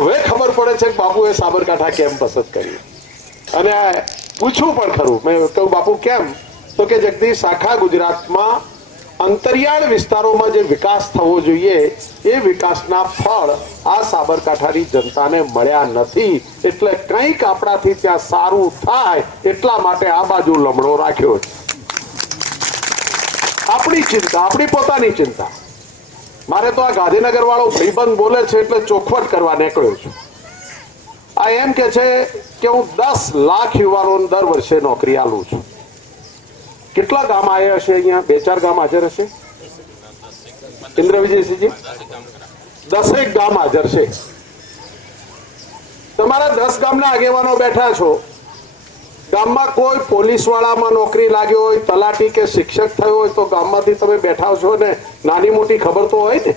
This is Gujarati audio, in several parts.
હવે ખબર પડે છે કે બાપુએ સાબરકાંઠા કેમ પસંદ કર્યું અને પૂછવું પણ ખરું. મેં કહ્યું બાપુ કેમ? તો કે જગદીશ, આખા ગુજરાતમાં અંતરિયાળ વિસ્તારોમાં જે વિકાસ થવો જોઈએ એ વિકાસના ફળ આ સાબરકાંઠાની જનતાને મળ્યા નથી, એટલે કંઈક આપણાથી ત્યાં સારું થાય એટલા માટે આ બાજુ લમણો રાખ્યો છે. આપણી ચિંતા, આપણી પોતાની ચિંતા. મારે તો આ ગાંધીનગર વાળો ભાઈબંધ બોલે છે એટલે ચોખવટ કરવા નીકળ્યો છું. આ એમ કે છે કે હું 10 લાખ યુવાનોને દર વર્ષે નોકરી આલું છું. કેટલા ગામ આવ્યા હશે અહીંયા? 2-4 ગામ હાજર હશે ઇન્દ્ર વિજયસિંહજી? 10 ગામ હાજર છે. તમારા 10 ગામના આગેવાનો બેઠા છો. ગામમાં કોઈ પોલીસ વાળામાં નોકરી લાગ્યો હોય, તલાટી કે શિક્ષક થયો હોય તો ગામમાંથી તમે બેઠા છો ને નાની મોટી ખબર તો હોય ને.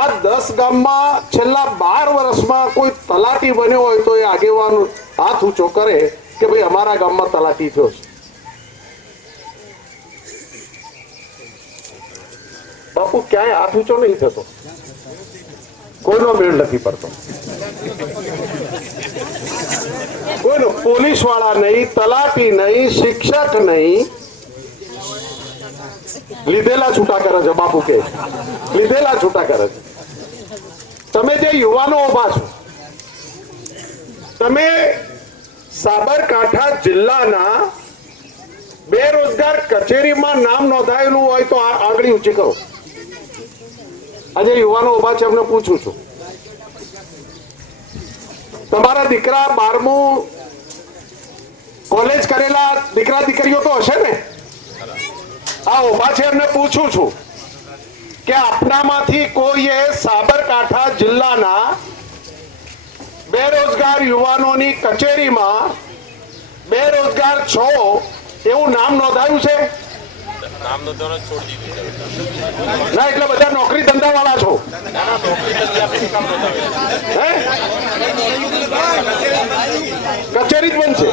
આ 10 ગામમાં છેલ્લા 12 વર્ષમાં કોઈ તલાટી બન્યો હોય તો એ આગેવાન હાથ ઊંચો કરે કે ભાઈ અમારા ગામમાં તલાટી થયો છે. બાપુ ક્યાંય હાથ ઊંચો નહીં થતો, કોઈનો મેળ નથી પડતો. કોઈનો પોલીસ વાળા નહીં, તલાટી નહીં, શિક્ષક નહીં. લીધેલા છૂટા કરે છે બાપુ કે, લીધેલા છૂટા કરે છે. તમે જે યુવાનો ઉભા છો, તમે સાબરકાંઠા જિલ્લાના બેરોજગાર કચેરીમાં નામ નોંધાયેલું હોય તો આંગળી ઊંચી કરો. આજે યુવાનો ઉભા છે, એમને પૂછું છું, તમારા દીકરા 12મું કોલેજ કરેલા દીકરા દીકરીઓ તો હશે ને? આ ઉભા છે, એમને પૂછું છું કે આપનામાંથી કોઈએ સાબરકાંઠા જિલ્લાના બેરોજગાર યુવાનોની કચેરીમાં બેરોજગાર છો એવું નામ નોંધાયું છે? નામ નોંધવાનું છોડી દીધું. ના, એટલે બધા નોકરી ધંધા વાળા છો. કચેરી જ બનશે.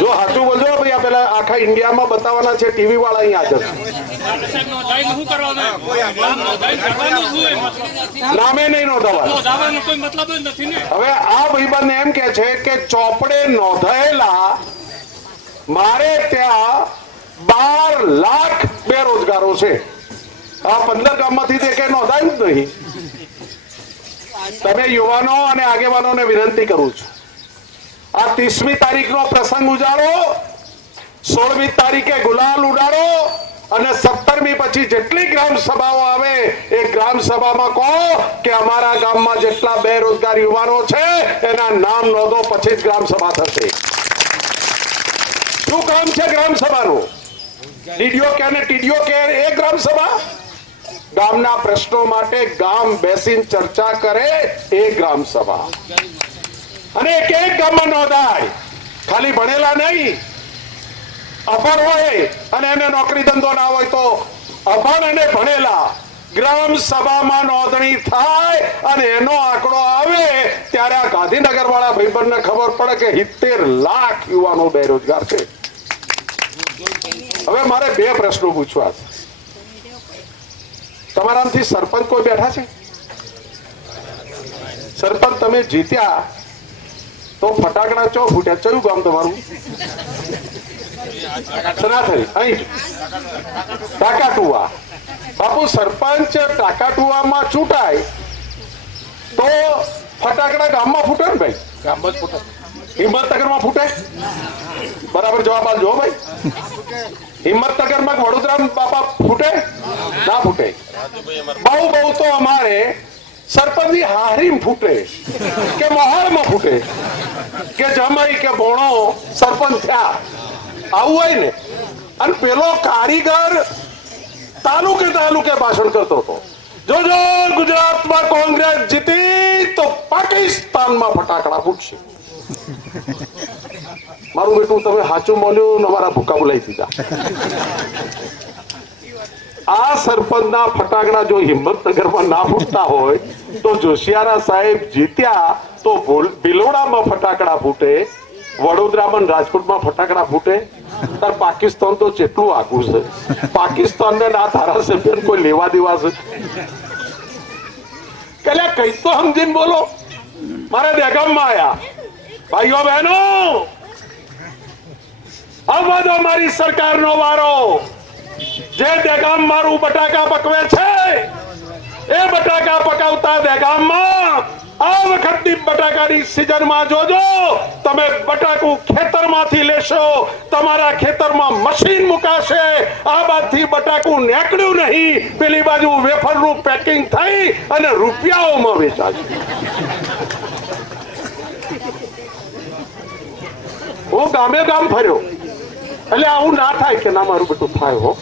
જો સાચું બોલજો ભાઈ, આ પેલા આખા ઇન્ડિયામાં બતાવવાના છે ટીવી વાળા અહીં હાજર. નામે નહીં નોંધાવાનું. હવે આ ભાઈબંધ એમ કે છે કે ચોપડે નોંધાયેલા મારે ત્યાં 12 લાખ બેરોજગારો છે. આ 15 ગામમાંથી તે કઈ નોંધાયું જ નહીં. તમે યુવાનો અને આગેવાનોને વિનંતી કરું છું, આ 30મી તારીખનો પ્રસંગ ઉજાડો, 16મી તારીખે ગુલાલ ઉડાડો અને 17મી પછી જેટલી ગ્રામ સભાઓ આવે એ ગ્રામ સભામાં કહો કે અમારા ગામમાં જેટલા બેરોજગાર યુવાનો છે એના નામ નોંધો, પછી જ ગ્રામ સભા થશે. શું કામ છે ગ્રામ સભાનું? ડીડીઓ કે અને ટીડીઓ કે એ ગ્રામ સભા ગામના પ્રશ્નો માટે ગામ બેસીને ચર્ચા કરે એ ગ્રામ સભા. અને એક ગામમાં નોંધાય, ખાલી ભણેલા નહીં, અભણ હોય અને એને નોકરી ધંધો ના હોય તો અભણ અને ભણેલા ગ્રામ સભામાં નોંધણી થાય અને એનો આંકડો આવે ત્યારે આ ગાંધીનગર વાળા ભાઈબંધને ખબર પડે કે 70 લાખ યુવાનો બેરોજગાર છે. હવે મારે 2 પ્રશ્નો પૂછવા છે. તમારામાંથી સરપંચ કોઈ બેઠા છે? સરપંચ તમે જીત્યા તો ફટાકડા ચો ફૂટ્યા? કયું ગામ તમારું? સનાથરી, અહીં ટાકાટુવા. બાપુ સરપંચ ટાકાટુવામાં ચૂંટાય તો ફટાકડા ગામમાં ફૂટે ને ભાઈ? ગામમાં જ ફૂટે. હિંમતનગરમાં ફૂટે? બરાબર જવાબ આપજો ભાઈ. હિંમતનગરમાં વડોદરામાં બાપા ફૂટે? ના ફૂટે. બહુ તો અમારે સરપંચની હારીમ ફૂટે કે મહારમાં ફૂટે કે જમાઈ કે ભોણો સરપંચ થયા, આવું હોય ને. અને પેલો કારીગર તાલુકે ભાષણ કરતો હતો, જો ગુજરાતમાં કોંગ્રેસ જીતી તો પાકિસ્તાનમાં ફટાકડા ફૂટશે. મારું બેટું તમે સાચું બોલ્યું, અમારા ભૂકા બોલાવી દીધા. આ સરપંચના ફટાકડા જો હિંમતનગરમાં ના ફૂટતા હોય તો જોશિયારા સાહેબ જીત્યા તો ભિલોડામાં ફટાકડા ફૂટે, વડોદરામાં રાજકોટમાં ફટાકડા ફૂટે. તાર પાકિસ્તાન તો કેટલું આગું છે. પાકિસ્તાનને આ ધારાસભ્ય કોઈ લેવા દેવા છે? કે કઈ તો સમજીને બોલો. મારે દહેગામમાં આયા ભાઈઓ બહેનો, હવે તો મારી સરકારનો વારો. જે દહેગામ મારું બટાકા પકવે છે એ બટાકા પકાવતા દહેગામમાં આ વખતની બટાકાની સિઝનમાં જોજો તમે બટાકું ખેતરમાંથી લેશો, તમારા ખેતરમાં મશીન મુકાશે, આ બાજુથી બટાકું નીકળ્યું નહીં, પેલી બાજુ વેફરનું પેકિંગ થઈ અને રૂપિયાઓમાં વેચાશે. હું ગામે ગામ ફર્યો એટલે આવું ના થાય કે ના મારું બેટું થાય હો.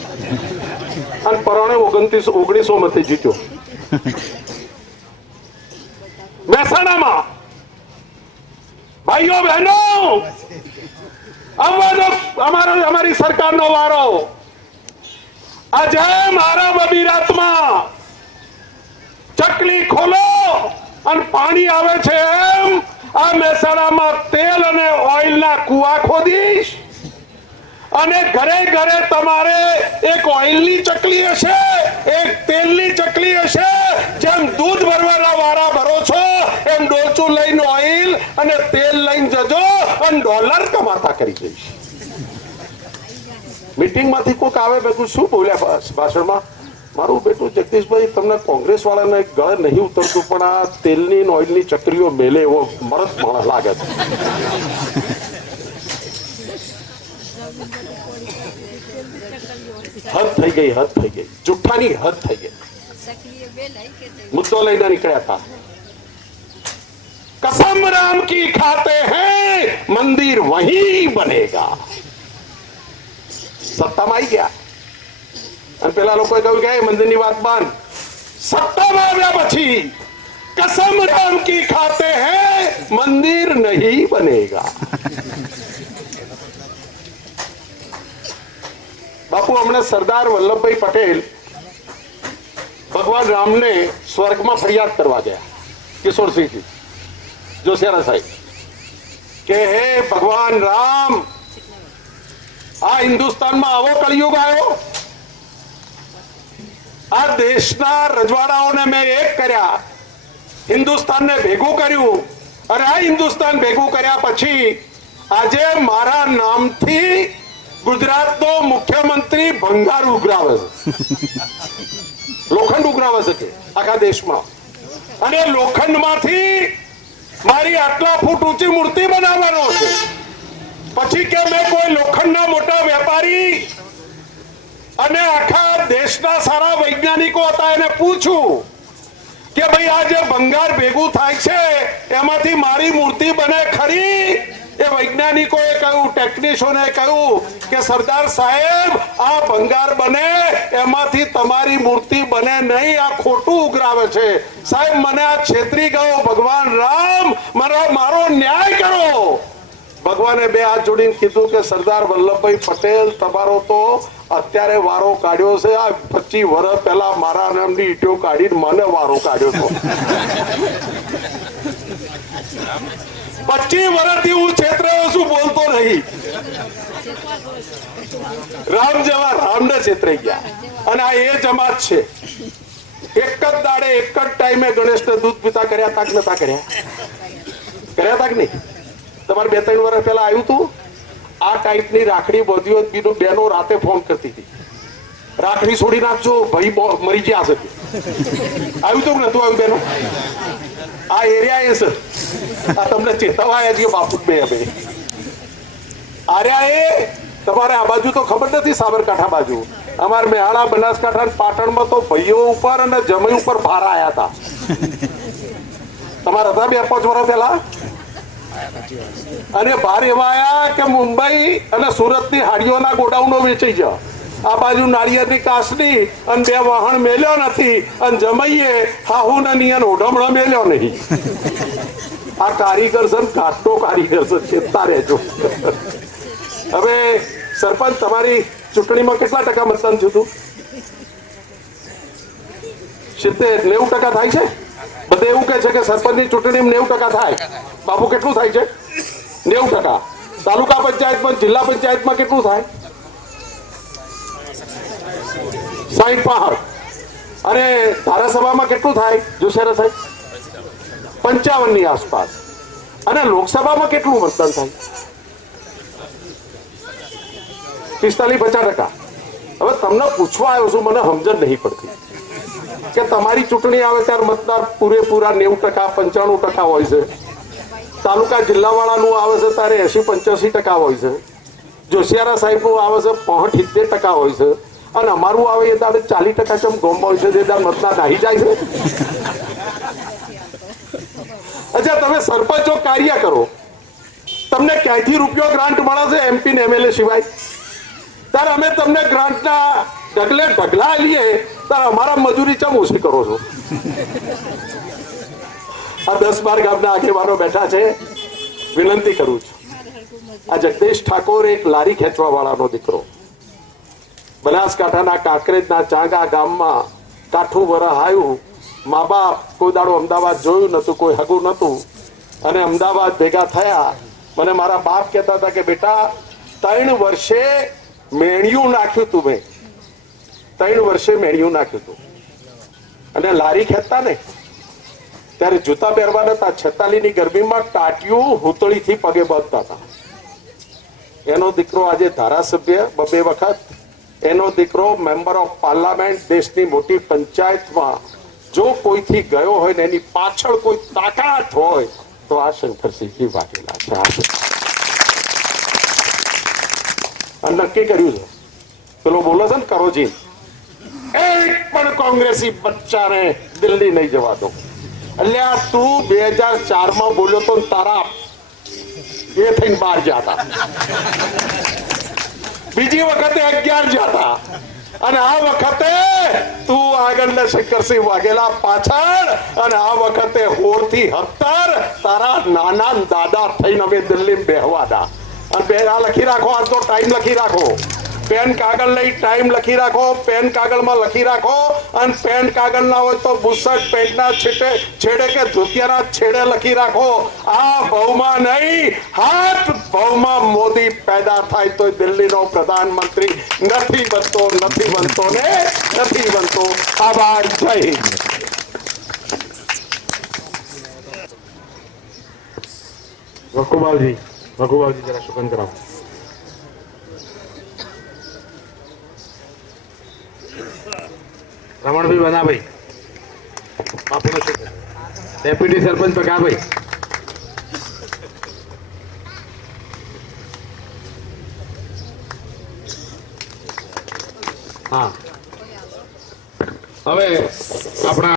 અને પરાણે 1900 માંથી જીત્યો મહેસાણામાં. ભાઈઓ બહેનો, અમારી સરકારનો વારો. આજે મારા બબીરાતમાં ચકલી ખોલો અને પાણી આવે છે એમ આ મહેસાણામાં તેલ અને ઓઇલના કુવા ખોદીશ અને ઘરે ઘરે તમારે એક ઓઇલની ચકલી હશે, એક તેલની ચકલી હશે. જેમ દૂધ ભરવાના વારા ભરો છો એમ ડોલચું લઈને ઓઇલ અને તેલ લઈને જજો અને ડોલર કમાતા કરી જઈશ. મીટિંગમાંથી કોઈક આવે, બેટું શું બોલ્યા ભાષણમાં? મારું બેટું જગદીશભાઈ, તમને કોંગ્રેસ વાળાને ગળ નહીં ઉતરતું પણ આ તેલની ઓઇલની ચકરીઓ મેલે એવો મરદ માણસ લાગે છે. હદ થઈ ગઈ, હદ થઈ ગઈ, જુઠ્ઠાની હદ થઈ ગઈ. મુદ્દો લઈને નીકળ્યા હતા. कसम राम की खाते हैं मंदिर वहीं बनेगा. સત્તામાં આવી ગયા અને પેલા લોકોએ કહ્યું કે મંદિરની વાત બંધ. સત્તામાં આવ્યા પછી कसम राम की खाते हैं मंदिर नहीं बनेगा. બાપુ હમણાં સરદાર વલ્લભભાઈ પટેલ ભગવાન રામને સ્વર્ગમાં ફરિયાદ કરવા ગયા કિશોરસિંહજી જોશિયારા સાહેબ કે હે ભગવાન રામ, આ હિન્દુસ્તાનમાં આવો કળિયુગ આવ્યો, આ દેશના રજવાડાઓને મેં એક કર્યા, હિન્દુસ્તાનને ભેગું કર્યું અને આ હિન્દુસ્તાન ભેગું કર્યા પછી આજે મારા નામથી ગુજરાતનો મુખ્યમંત્રી ભંગાર ઉઘરાવે છે, લોખંડ ઉઘરાવે છે આખા દેશમાં. અને લોખંડમાંથી મારી આટલા ફૂટ ઊંચી મૂર્તિ બનાવવાનો છે. પછી કે મેં કોઈ લોખંડના મોટા વેપારી અને આખા દેશના સારા વૈજ્ઞાનિકો હતા એને પૂછ્યું કે ભાઈ આ જે ભંગાર ભેગું થાય છે એમાંથી મારી મૂર્તિ બને ખરી? એ વૈજ્ઞાનિકોએ કહ્યું, ટેકનિશિયનોએ કહ્યું કે સરદાર સાહેબ, આ ભંગાર બને એમાંથી તમારી મૂર્તિ બને નહીં, આ ખોટું ઉઘરાવે છે. સાહેબ, મને આ છેતરી ગયો, ભગવાન રામ મારો ન્યાય કરો. ભગવાને બે હાથ જોડીને કીધું કે સરદાર વલ્લભભાઈ પટેલ, તમારો તો અત્યારે વારો કાઢ્યો છે, આ 25 વર્ષ પહેલા મારા નામની ઈંટો કાઢીને મને વારો કાઢ્યો હતો. 25 વર્ષથી હું છેતરાયો છું, બોલતો નહીં. રામ જેવા રામને છેતરાઈ ગયા. અને આ એ જમાત છે. એક જ દાડે એક જ ટાઈમે ગણેશને દૂધ પીતા કર્યા તાક નતા કર્યા તાક નહીં? તમારે 2-3 વર્ષ પહેલા આવ્યું હતું આ ટાઈપની રાખડી બોધીઓ બીનો બેનો રાતે ફોન કરતી હતી, રાખડી છોડી નાખજો ભાઈ મરી ગયા હશે. આવ્યું તો નતું આવ્યું બેનો? આ એરિયા એ છે, આ તમને ચેતવાયા છીએ બાપુ બે અમે. આર્યા એ તમારે આ બાજુ તો ખબર નથી, સાબરકાંઠા બાજુ અમારે મેહાણા, બનાસકાંઠા, પાટણમાં તો ભાઈઓ ઉપર અને જમઈ ઉપર ભાર આવ્યા હતા. તમારા હતા 2-5 વર્ષ પહેલા. અને ભાર એવા આયા કે મુંબઈ અને સુરતની હાડીઓના ગોડાઉનો વેચાઈ ગયા. આ બાજુ નાળિયેરની કાસની અને 2 વાહન મેલ્યો નથી અને જમઈએ હાહુને નિયન ઓઢમણો મેલ્યો નહીં. આ કારીગર છે, ઘાટનો કારીગર છે, ચેતતા રહેજો. હવે સરપંચ, તમારી ચૂંટણીમાં કેટલા ટકા મતદાન થયું હતું? 70-90% થાય છે. બધે એવું કહે છે કે સરપંચની ચૂંટણીમાં 90% થાય. બાપુ, કેટલું થાય છે? 90%. તાલુકા પંચાયતમાં, જિલ્લા પંચાયતમાં કેટલું થાય? 60-65. અને ધારાસભામાં કેટલું થાય જોશેરા સાહેબ? 55 આસપાસ. અને લોકસભામાં કેટલું મતદાન થાય? 45-50%. હવે તમને પૂછવા આવ્યો છું, મને સમજણ નહીં પડતી કે તમારી ચૂંટણી આવે ત્યારે મતદાર પૂરેપૂરા 90%, 95% હોય છે. તાલુકા જિલ્લાવાળાનું આવે છે ત્યારે 80-85% હોય છે. જોશિયારા સાહેબનું આવે છે 65-70% હોય છે. અને અમારું આવે એ દાડે 40% ચમ ગોમ હોય છે, જે દાડ મતદાર નાહી જાય છે. અચ્છા, તમે સરપંચો કાર્ય કરો, તમને ક્યાંયથી રૂપિયો ગ્રાન્ટ મળે છે MP ને MLA સિવાય? ત્યારે અમે તમને ગ્રાન્ટના ઢગલે ઢગલા લઈએ ત્યારે અમારા મજૂરી ચમ ઓછી કરો છો? આ 10-12 ગામના આગેવાનો બેઠા છે, વિનંતી કરું છું. આ જગદીશ ઠાકોર એક લારી ખેંચવા વાળાનો દીકરો, બનાસકાંઠાના કાંકરેજના ચાંગા ગામમાં કાઠું વરહ આવ્યું. મા બાપ કોઈ દાડો અમદાવાદ જોયું નતું, કોઈ હગું નતું, અને અમદાવાદ ભેગા થયા. મને મારા બાપ કહેતા હતા કે બેટા 3 વર્ષે મેણિયું નાખ્યું તું, મેં 3 વર્ષે મેણિયું નાખ્યું તું. અને લારી ખેંચતા ને ત્યારે જૂતા પહેરવા નતા, 46ની ગરમીમાં ટાટિયું હુતળીથી પગે બાંધતા હતા. એનો દીકરો આજે ધારાસભ્ય 2 વખત, એનો દીકરો મેમ્બર ઓફ પાર્લામેન્ટ, દેશની મોટી પંચાયતમાં જો કોઈથી ગયો હોય ને એની પાછળ કોઈ તાકાત હોય તો આ શંકરસિંહજી વાઘેલા છે. નક્કી કર્યું છે. પેલો બોલો છે ને કરોજી, એક પણ કોંગ્રેસી બચ્ચાને દિલ્હી નહીં જવા દો. અલ્યા તું 2004માં બોલ્યો તો તારા એ થઈને 12 જતા, બીજી વખતે 11 જતા, અને આ વખતે તું આગળ ને શંકરસિંહ વાઘેલા પાછળ, અને આ વખતે 16 થી 17 તારા નાના દાદા થઈને અમે દિલ્હી બેહવાના. અને બેન આ લખી રાખો, આજનો ટાઈમ લખી રાખો, પેન કાગળ લઈ ટાઈમ લખી રાખો, પેન કાગળમાં લખી રાખો. અને પેન કાગળ ના હોય તો બુશર્ટ પેન્ટના છેડે કે ધોતિયાના છેડે લખી રાખો. આ ભાવમાં નહીં, હાથ ભાવમાં મોદી પેદા થાય તો દિલ્હીનો પ્રધાનમંત્રી નથી બનતો, નથી બનતો ને નથી બનતો. આભાર. જય હિન્દ. વકુબાલજી જરા સુગંધ કરાવો. રમણભાઈ બનાભાઈ, ડેપ્યુટી સરપંચ પગાભાઈ. હા, હવે આપણા